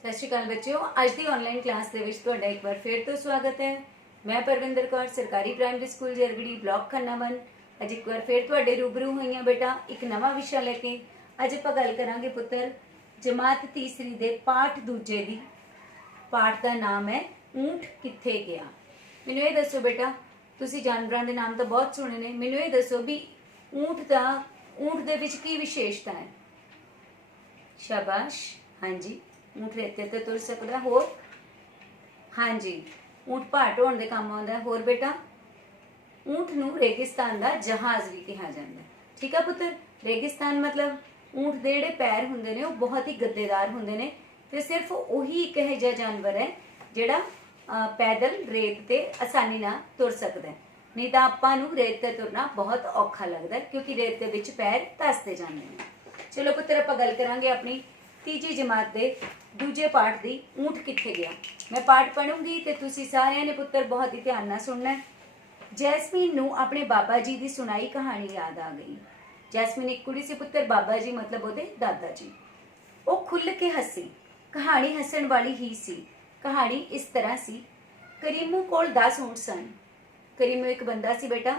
सत श्री अकाल बच्चों, अज की ऑनलाइन क्लास के तुहाडा एक बार फिर तो स्वागत है। मैं परविंदर कौर, सरकारी प्राइमरी स्कूल जरगड़ी, ब्लॉक खन्नावन। अज एक बार फिर तुहाडे रूबरू हुई हाँ बेटा एक नवा विषय लैके। अज आपां गल करांगे पुत्तर जमात तीसरी दे पाठ दूजे दी। पाठ का नाम है ऊंट कित्थे गया। मैनूं ये दसो बेटा, तुसीं जानवरां दे नाम तो बहुत सुने ने, मैनूं ये दसो भी ऊंट दे विच की विशेषता है। शाबाश, हाँ जी, ऊंट रेते ते तुर सकदा। होर हाँ जी, ऊंट भार ढोण दे काम आउंदा है। होर बेटा, ऊंट नूं रेगिस्तान दा जहाज भी कहा जांदा है। ठीक है पुत्तर, रेगिस्तान मतलब ऊंट दे जिहड़े पैर हुंदे ने वो बहुत ही गद्देदार हुंदे ने ते सिर्फ उही एक इहो जिहा जानवर है जिहड़ा पैदल रेत ते आसानी नाल तुर सकदा है। नहीं तां आपां नूं रेत ते तुरना बहुत औखा लगदा है क्योंकि रेत दे विच पैर धसदे जांदे ने। चलो पुत्तर, आपां गल करांगे अपनी तीजी जमात दे दूजे पाठ दी ऊंट कित्थे गया। मैं पाठ पढ़ूंगी ते तुसी सारिਆਂ ने पुत्तर बहुत ही ध्यान नाल सुनना है। जैस्मीन नूं अपने बाबा जी दी सुनाई कहानी याद आ गई। जैस्मीन एक कुड़ी सी पुत्तर, बाबा जी मतलब ओहदे दादा जी। वो खुल के हसी। कहानी हसन वाली ही सी। कहानी इस तरह सी, करीमू कोल 10 ऊंट सन। करीमू एक बंदा सी बेटा,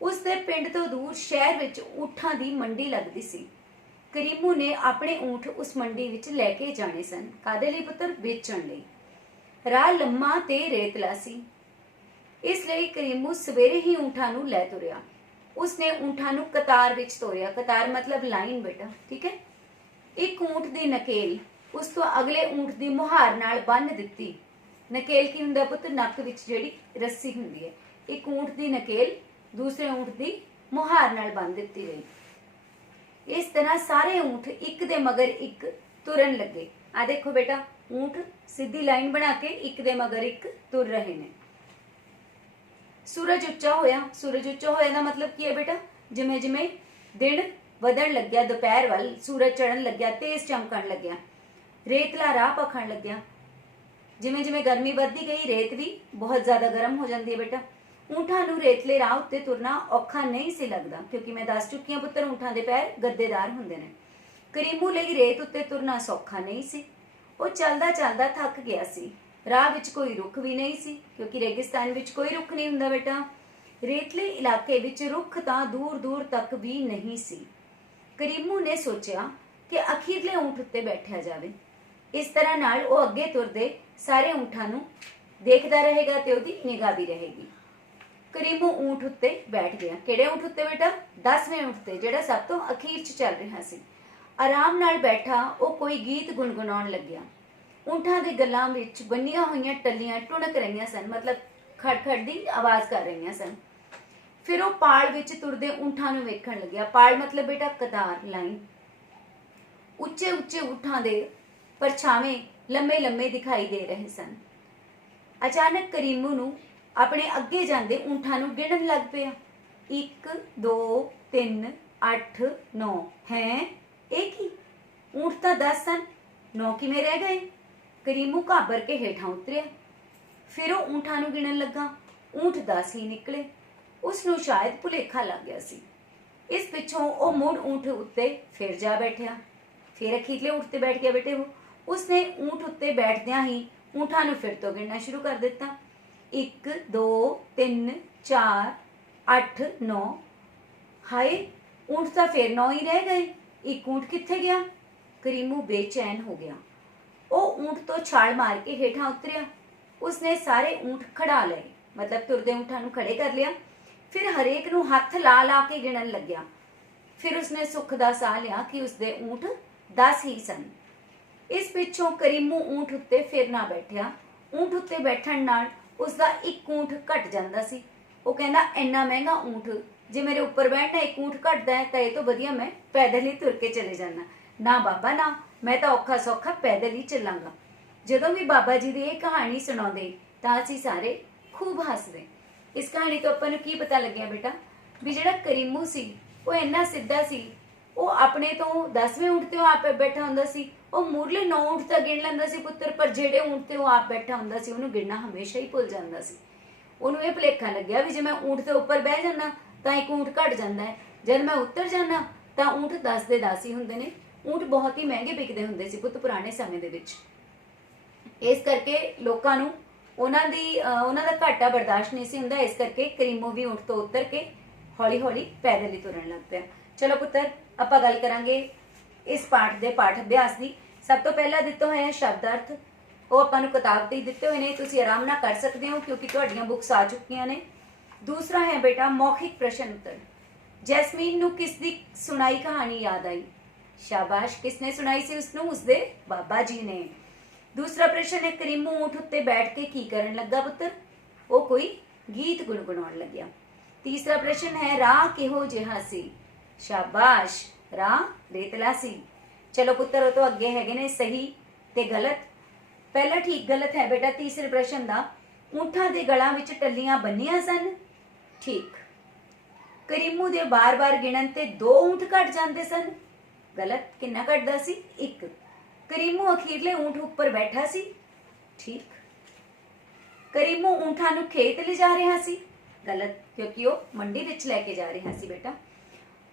उसदे पिंड तो दूर शहर विच ऊंठां दी मंडी लगदी सी। करीमू ने अपने ऊंट उस मंडी विच लैके जाने सन। कादे लई पुत्तर? बेचण लई। राह लम्मा ते रेतला सी, इसलिए करीमू सवेरे ही ऊंठां नूं लै तुरिया। उसने ऊंठां नूं कतार विच तोरिया। कतार मतलब लाइन बेटा, ठीक है। एक ऊंट दी नकेल उस तो अगले ऊंट दी मुहार नाल बन्न दित्ती। नकेल की हुंदा पुत्तर? नक विच जिहड़ी रस्सी हुंदी है। एक ऊंट दी नकेल दूसरे ऊंट दी मुहार नाल बन्न दित्ती गई। इस तरह सारे ऊंट एक दे मगर एक तुरन लगे। आ देखो बेटा, ऊंट सीधी लाइन बना के एक दे मगर एक तुर रहे ने। सूरज उच्चा होया। सूरज उच्चा होया दा मतलब की है बेटा? जिमें जिमें दिन वधण लग्या, दोपहर वाल सूरज चढ़न लग्या, तेज चमकण लग्या, रेतला राह भखण लग्या। जिमें जिमें गर्मी बढ़ती गई रेत भी बहुत ज्यादा गर्म हो जाती है बेटा। ऊंठां नूं रेतले राह उत्ते तुरना औखा नहीं सी लगदा क्योंकि मैं दस चुकी हां पुत्तर ऊंठां दे पैर गद्देदार हुंदे ने। करीमू लई रेत उत्ते तुरना सौखा नहीं सी। वो चलदा चलदा थक गया सी। राह विच कोई रुख भी नहीं सी क्योंकि रेगिस्तान विच कोई रुख नहीं हुंदा बेटा। रेतले इलाके विच रुख तां दूर दूर तक भी नहीं सी। करीमू ने सोचा कि अखीरले ऊंट उत्ते बैठिया जावे। इस तरह नाल वो अगे तुरदे सारे ऊंठां नूं देखदा रहेगा ते ओहदी निगाह भी रहेगी। करीमू ऊंट उत्ते बैठ गया। किहड़े ऊंट उत्ते बेटा? 10वें ऊंट ते, जिहड़ा सब तो अखीर च चल रहा सी। आराम नाल बैठा वो कोई गीत गुणगुणाउण लग्या। ऊंठां दे गल्लां विच बन्नियां होईयां टल्लियां टुणक रहीआं सन, मतलब खड़खड़ दी आवाज़ कर रहीआं सन। फिर वो पाल विच तुरदे ऊंठां नूं वेखण लग्या। पाल मतलब बेटा कतार, लाइन। उच्चे उच्चे ऊंठां दे परछावें लम्मे लम्मे दिखाई दे रहे सन। अचानक करीमू नूं अपने अगे जांदे ऊंठां नूं गिणन लग पिया। 1 2 3 8 9 हैं एक ही ऊंट तां 10 सन, 9 किवें रह गए? करीमू घाबर के हेठां उतरिया। फिर वो ऊंठां नूं गिणन लगा। ऊंट 10 ही निकले। उसनूं शायद भुलेखा लग गया सी। इस पिछों वो मुड़ ऊंट उत्ते फिर जा बैठिया। फिर अखीरले ऊंट ते बैठ गया बेटे। उसने ऊंट उत्ते बैठदियां ही ऊंठां नूं फिर तो गिणना शुरू कर दिता। 1 2 3 4 8 9। हाय, ऊंट तो फिर 9 ही रह गए। एक ऊंट कित्थे गया? करीमू बेचैन हो गया। वो ऊंट तो छाल मार के हेठां उतरिया। उसने सारे ऊंट खड़ा लए, मतलब तुरदे ऊंठां नूं खड़े कर लिया। फिर हरेक नूं हथ ला ला के गिणन लग्या। फिर उसने सुख दा साह लिया कि उसदे ऊंट 10 ही सन। इस पिछों करीमू ऊंट उत्ते फिर ना बैठिया। ऊंट उत्ते बैठण नाल उसका एक ऊंट घट जाता सी। वो कहना इन्ना महंगा ऊंट, जे मेरे उपर बैठना एक ऊंट घटता है तो ये तो वधिया मैं पैदल ही तुर के चले जाना। ना बाबा ना, मैं तो औखा सौखा पैदल ही चलांगा। जदों भी बाबा जी की यह कहानी सुणाते तां असीं सारे खूब हसदे। इस कहानी तो आपां नूं की पता लग्या बेटा भी जिहड़ा करीमू सी वो इन्ना सीधा सी। वो अपने तो 10वें ऊंट ते आप बैठा हुंदा सी। वो मुरले 9 ऊंट तो गिण लैंदा सी पुत्तर, पर जिहड़े ऊंट ते वो आप बैठा हुंदा सी उहनूं गिणना हमेशा ही भुल जांदा सी। उहनूं ये भुलेखा लग्या भी जे मैं ऊंट के उपर बह जाना तां एक ऊंट घट जांदा है, जद मैं उतर जाना तां ऊंट 10 दे 10 ही हुंदे ने। ऊंट बहुत ही महंगे बिकदे हुंदे सी पुत्त पुराने समय दे विच। ਇਸ ਕਰਕੇ ਲੋਕਾਂ ਨੂੰ ਉਹਨਾਂ ਦਾ ਘਾਟਾ ਬਰਦਾਸ਼ਤ ਨਹੀਂ ਸੀ ਹੁੰਦਾ। ਇਸ ਕਰਕੇ ਕਰੀਮੋ ਵੀ ਊਂਠ ਤੋਂ ਉਤਰ ਕੇ ਹੌਲੀ ਹੌਲੀ ਪੈਦਲ ਹੀ ਤੁਰਨ ਲੱਗ ਪਿਆ। ਚਲੋ ਪੁੱਤਰ, ਆਪਾਂ ਗੱਲ ਕਰਾਂਗੇ ਇਸ ਪਾਠ ਦੇ ਪਾਠ ਅਭਿਆਸ ਦੀ। ਸਭ ਤੋਂ ਪਹਿਲਾਂ ਦਿੱਤਾ ਹੋਇਆ ਸ਼ਬਦ ਅਰਥ, ਉਹ ਆਪਾਂ ਨੂੰ ਕਿਤਾਬ ਤੇ ਹੀ ਦਿੱਤੇ ਹੋਏ ਨੇ, ਤੁਸੀਂ ਆਰਾਮ ਨਾਲ ਕਰ ਸਕਦੇ ਹੋ ਕਿਉਂਕਿ ਤੁਹਾਡੀਆਂ ਬੁੱਕਸ ਆ ਚੁੱਕੀਆਂ ਨੇ। ਦੂਸਰਾ ਹੈ ਬੇਟਾ ਮੌਖਿਕ ਪ੍ਰਸ਼ਨ ਉੱਤਰ। ਜੈਸਮੀਨ ਨੂੰ ਕਿਸ ਦੀ ਸੁਣਾਈ ਕਹਾਣੀ ਯਾਦ ਆਈ? ਸ਼ਾਬਾਸ਼, ਕਿਸਨੇ ਸੁਣਾਈ ਸੀ ਉਸਨੂੰ? ਉਸਦੇ ਬਾਬਾ ਜੀ ਨੇ। ਦੂਸਰਾ ਪ੍ਰਸ਼ਨ ਹੈ ਕਰੀਮੂ ਊਂਠ ਉੱਤੇ ਬੈਠ ਕੇ ਕੀ ਕਰਨ ਲੱਗਾ ਪੁੱਤਰ? ਉਹ ਕੋਈ ਗੀਤ ਗੁਣਗੁਣਾਉਣ ਲੱਗਿਆ। ਤੀਸਰਾ ਪ੍ਰਸ਼ਨ ਹੈ ਰਾਹ ਕਿਹੋ ਜਿਹਾ ਸੀ? ਸ਼ਾਬਾਸ਼, ਰਾਹ ਰੇਤਲਾ ਸੀ। ਚਲੋ ਪੁੱਤਰ, ਉਹ ਤੋਂ ਅੱਗੇ ਹੈਗੇ ਨੇ ਸਹੀ ਤੇ ਗਲਤ। ਪਹਿਲਾ ਠੀਕ ਗਲਤ ਹੈ ਬੇਟਾ ਤੀਸਰੇ ਪ੍ਰਸ਼ਨ ਦਾ। ਊਂਠਾਂ ਦੇ ਗਲਾਂ ਵਿੱਚ ਟੱਲੀਆਂ ਬੰਨੀਆਂ ਸਨ। ਠੀਕ। ਕਰੀਮੂ ਦੇ ਬਾਰ-ਬਾਰ ਗਿਣਨ ਤੇ 2 ਊਂਠ ਘਟ ਜਾਂਦੇ ਸਨ। ਗਲਤ। ਕਿੰਨਾ ਘਟਦਾ ਸੀ? 1। ਕਰੀਮੂ ਅਖੀਰਲੇ ਊਂਠ ਉੱਪਰ ਬੈਠਾ ਸੀ। ਠੀਕ। ਕਰੀਮੂ ਊਂਠਾਂ ਨੂੰ ਖੇਤ ਲਿਜਾ ਰਿਹਾ ਸੀ। ਗਲਤ, ਕਿਉਂਕਿ ਉਹ ਮੰਡੀ ਵਿੱਚ ਲੈ ਕੇ ਜਾ ਰਿਹਾ ਸੀ ਬੇਟਾ।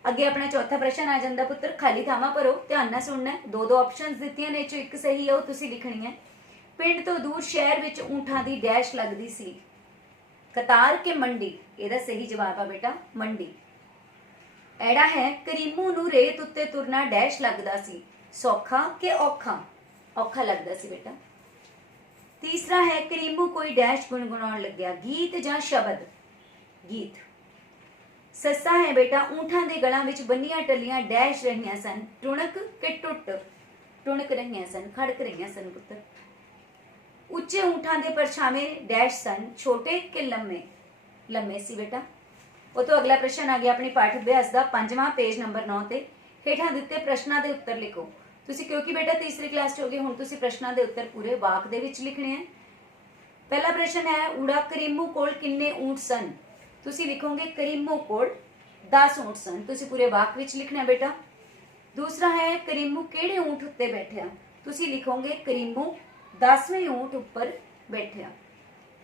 ਅੱਗੇ ਆਪਣਾ ਚੌਥਾ ਪ੍ਰਸ਼ਨ ਆ ਜਾਂਦਾ ਪੁੱਤਰ। ਖਾਲੀ ਥਾਵਾਂ ਭਰੋ, ਧਿਆਨ ਨਾਲ ਸੁਣਨਾ। 2 ਆਪਸ਼ਨਸ ਦਿੱਤੀਆਂ ਨੇ, ਚੋਂ ਇੱਕ ਸਹੀ ਹੈ, ਉਹ ਤੁਸੀਂ ਲਿਖਣੀ ਹੈ। ਪਿੰਡ ਤੋਂ ਦੂਰ ਸ਼ਹਿਰ ਵਿੱਚ ਊਂਠਾਂ ਦੀ ਡੈਸ਼ ਲੱਗਦੀ ਸੀ। ਕਤਾਰ ਕੇ ਮੰਡੀ? ਇਹਦਾ ਸਹੀ ਜਵਾਬ ਆ ਬੇਟਾ ਮੰਡੀ। ਐੜਾ ਹੈ ਕਰੀਮੂ ਨੂੰ ਰੇਤ ਉੱਤੇ ਤੁਰਨਾ ਡੈਸ਼ ਲੱਗਦਾ ਸੀ। ਸੌਖਾ ਕਿ ਔਖਾ? ਔਖਾ ਲੱਗਦਾ ਸੀ ਬੇਟਾ। ਤੀਸਰਾ ਹੈ ਕਰੀਮੂ ਕੋਈ ਡੈਸ਼ ਗੁਣਗੁਣਾਉਣ ਲੱਗਿਆ, ਗੀਤ ਜਾਂ ਸ਼ਬਦ? ਗੀਤ। ਸੱਸਾ ਹੈ ਬੇਟਾ ਊਂਠਾਂ ਦੇ ਗਲਾਂ ਵਿੱਚ ਬੰਨੀਆਂ ਟੱਲੀਆਂ ਡੈਸ਼ ਰਹੀਆਂ ਸਨ, ਟੁਣਕ ਕਿ ਟੁੱਟ? ਟੁਣਕ ਰਹੀਆਂ ਸਨ, ਖੜਕ ਰਹੀਆਂ ਸਨ ਪੁੱਤਰ। ਉੱਚੇ ਊਂਠਾਂ ਦੇ ਪਰਛਾਵੇਂ ਡੈਸ਼ ਸਨ, ਛੋਟੇ ਕਿ ਲੰਮੇ? ਲੰਮੇ ਸੀ ਬੇਟਾ। ਉਹ ਤੋਂ ਅਗਲਾ ਪ੍ਰਸ਼ਨ ਆ ਗਿਆ ਆਪਣੀ ਪਾਠ ਅਭਿਆਸ ਦਾ 5ਵਾਂ, ਪੇਜ ਨੰਬਰ 9 ਤੇ। ਹੇਠਾਂ ਦਿੱਤੇ ਪ੍ਰਸ਼ਨਾਂ ਦੇ ਉੱਤਰ ਲਿਖੋ। ਤੁਸੀਂ ਕਿਉਂਕਿ ਬੇਟਾ ਤੀਸਰੀ ਕਲਾਸ 'ਚ ਹੋਗੇ, ਹੁਣ ਤੁਸੀਂ ਪ੍ਰਸ਼ਨਾਂ ਦੇ ਉੱਤਰ ਪੂਰੇ ਵਾਕ ਦੇ ਵਿੱਚ ਲਿਖਣੇ ਹੈ। ਪਹਿਲਾ ਪ੍ਰਸ਼ਨ ਹੈ ਊੜਾ ਕਰੀਮੂ ਕੋਲ ਕਿੰਨੇ ਊਂਠ ਸਨ? ਤੁਸੀਂ ਲਿਖੋਗੇ ਕਰੀਮੂ ਕੋਲ 10 ਊਂਠ ਸਨ। ਤੁਸੀਂ ਪੂਰੇ ਵਾਕ ਵਿੱਚ ਲਿਖਣਾ ਬੇਟਾ। ਦੂਸਰਾ ਹੈ ਕਰੀਮੂ ਕਿਹੜੇ ਊਂਠ ਉੱਤੇ ਬੈਠਿਆ? ਤੁਸੀਂ ਲਿਖੋਗੇ ਕਰੀਮੂ 10ਵੇਂ ਊਂਠ ਉੱਪਰ ਬੈਠਿਆ।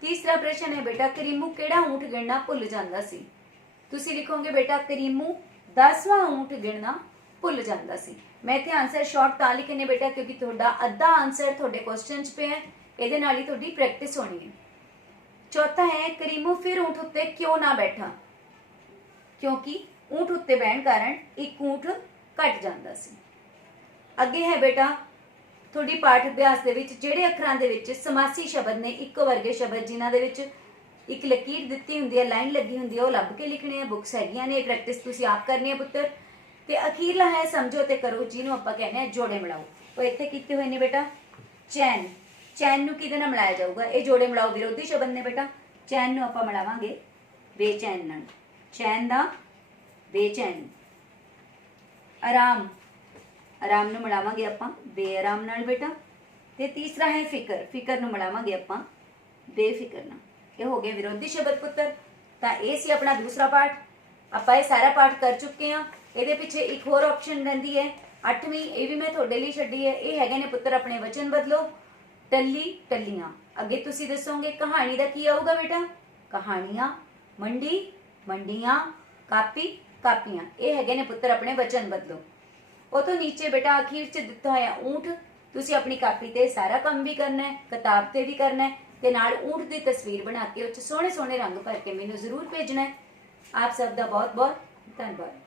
ਤੀਸਰਾ ਪ੍ਰਸ਼ਨ ਹੈ ਬੇਟਾ ਕਰੀਮੂ ਕਿਹੜਾ ਊਂਠ ਗਿਣਨਾ ਭੁੱਲ ਜਾਂਦਾ ਸੀ? ਤੁਸੀਂ ਲਿਖੋਗੇ ਬੇਟਾ ਕਰੀਮੂ 10ਵਾਂ ਊਂਠ ਗਿਣਨਾ ਭੁੱਲ ਜਾਂਦਾ ਸੀ। ਮੈਂ ਇੱਥੇ ਆਨਸਰ ਸ਼ਾਰਟ ਤਾਂ ਲਿਖੇ ਨੇ ਬੇਟਾ ਕਿਉਂਕਿ ਤੁਹਾਡਾ ਅੱਧਾ ਆਨਸਰ ਤੁਹਾਡੇ ਕੁਐਸਚਨ 'ਚ ਪਿਆ ਹੈ, ਇਹਦੇ ਨਾਲ ਹੀ ਤੁਹਾਡੀ ਪ੍ਰੈਕਟਿਸ ਹੋਣੀ ਹੈ। ਚੌਥਾ ਹੈ ਕਰੀਮੂ ਫਿਰ ਊਂਠ ਉੱਤੇ ਕਿਉਂ ਨਾ ਬੈਠਾ? ਕਿਉਂਕਿ ਊਂਠ ਉੱਤੇ ਬਹਿਣ ਕਾਰਨ ਇੱਕ ਊਂਠ ਘਟ ਜਾਂਦਾ ਸੀ। ਅੱਗੇ ਹੈ ਬੇਟਾ ਤੁਹਾਡੀ ਪਾਠ ਅਭਿਆਸ ਦੇ ਵਿੱਚ ਜਿਹੜੇ ਅੱਖਰਾਂ ਦੇ ਵਿੱਚ ਸਮਾਸੀ ਸ਼ਬਦ ਨੇ, ਇੱਕੋ ਵਰਗੇ ਸ਼ਬਦ ਜਿਨ੍ਹਾਂ ਦੇ ਵਿੱਚ ਇੱਕ ਲਕੀਰ ਦਿੱਤੀ ਹੁੰਦੀ ਹੈ, ਲਾਈਨ ਲੱਗੀ ਹੁੰਦੀ ਹੈ, ਉਹ ਲੱਭ ਕੇ ਲਿਖਣੇ ਆ। ਬੁੱਕਸ ਹੈਗੀਆਂ ਨੇ, ਪ੍ਰੈਕਟਿਸ ਤੁਸੀਂ ਆਪ ਕਰਨੀ ਹੈ ਪੁੱਤਰ। ਤੇ ਅਖੀਰਲਾ ਹੈ ਸਮਝੋ ਤੇ ਕਰੋ, ਜਿਹਨੂੰ ਆਪਾਂ ਕਹਿੰਦੇ ਆ ਜੋੜੇ ਮਿਲਾਓ। ਉਹ ਇੱਥੇ ਕੀਤੇ ਹੋਏ ਨੇ ਬੇਟਾ। ਚੈਨ, ਚੈਨ ਨੂੰ ਕਿਹਦੇ ਨਾਲ ਮਿਲਾਇਆ ਜਾਊਗਾ? ਇਹ ਜੋੜੇ ਮਿਲਾਓ ਵਿਰੋਧੀ ਸ਼ਬਦ ਨੇ ਬੇਟਾ। ਚੈਨ ਨੂੰ ਆਪਾਂ ਮਿਲਾਵਾਂਗੇ ਬੇਚੈਨ ਨਾਲ। ਚੈਨ ਦਾ ਬੇਚੈਨ। ਆਰਾਮ, ਆਰਾਮ ਨੂੰ ਮਿਲਾਵਾਂਗੇ ਆਪਾਂ ਬੇਆਰਾਮ ਨਾਲ ਬੇਟਾ। ਤੇ ਤੀਸਰਾ ਹੈ ਫਿਕਰ, ਫਿਕਰ ਨੂੰ ਮਿਲਾਵਾਂਗੇ ਆਪਾਂ ਬੇਫਿਕਰ ਨਾਲ। ਇਹ ਹੋ ਗਏ ਵਿਰੋਧੀ ਸ਼ਬਦ ਪੁੱਤਰ। ਤਾਂ ਇਹ ਸੀ ਆਪਣਾ ਦੂਸਰਾ ਪਾਠ। ਆਪਾਂ ਇਹ ਸਾਰਾ ਪਾਠ ਕਰ ਚੁੱਕੇ ਹਾਂ। ਇਹਦੇ ਪਿੱਛੇ ਇੱਕ ਹੋਰ ਆਪਸ਼ਨ ਰਹਿੰਦੀ ਹੈ 8ਵੀਂ, ਇਹ ਵੀ ਮੈਂ ਤੁਹਾਡੇ ਲਈ ਛੱਡੀ ਹੈ। ਇਹ ਹੈਗੇ ਨੇ ਪੁੱਤਰ ਆਪਣੇ ਵਚਨ ਬਦਲੋ, ਟੱਲੀ ਟੱਲੀਆਂ। ਅੱਗੇ ਤੁਸੀਂ ਦੱਸੋਗੇ ਕਹਾਣੀ ਦਾ ਕੀ ਆਊਗਾ ਬੇਟਾ? ਕਹਾਣੀਆਂ, ਮੰਡੀ ਮੰਡੀਆਂ, ਕਾਪੀ ਕਾਪੀਆਂ। ਇਹ ਹੈਗੇ ਨੇ ਪੁੱਤਰ ਆਪਣੇ ਵਚਨ ਬਦਲੋ। ਉਹ ਤੋਂ ਨੀਚੇ ਬੇਟਾ ਅਖੀਰ 'ਚ ਦਿੱਤਾ ਹੋਇਆ ਊਂਠ। ਤੁਸੀਂ ਆਪਣੀ ਕਾਪੀ ਤੇ ਸਾਰਾ ਕੰਮ ਵੀ ਕਰਨਾ ਹੈ, ਕਿਤਾਬ ਤੇ ਵੀ ਕਰਨਾ ਹੈ, ਤੇ ਨਾਲ ਊਂਠ ਦੀ ਤਸਵੀਰ ਬਣਾ ਕੇ ਉਹ 'ਚ ਸੋਹਣੇ ਸੋਹਣੇ ਰੰਗ ਭਰ ਕੇ ਮੈਨੂੰ ਜ਼ਰੂਰ ਭੇਜਣਾ ਹੈ। ਆਪ ਸਭ ਦਾ ਬਹੁਤ ਬਹੁਤ ਧੰਨਵਾਦ।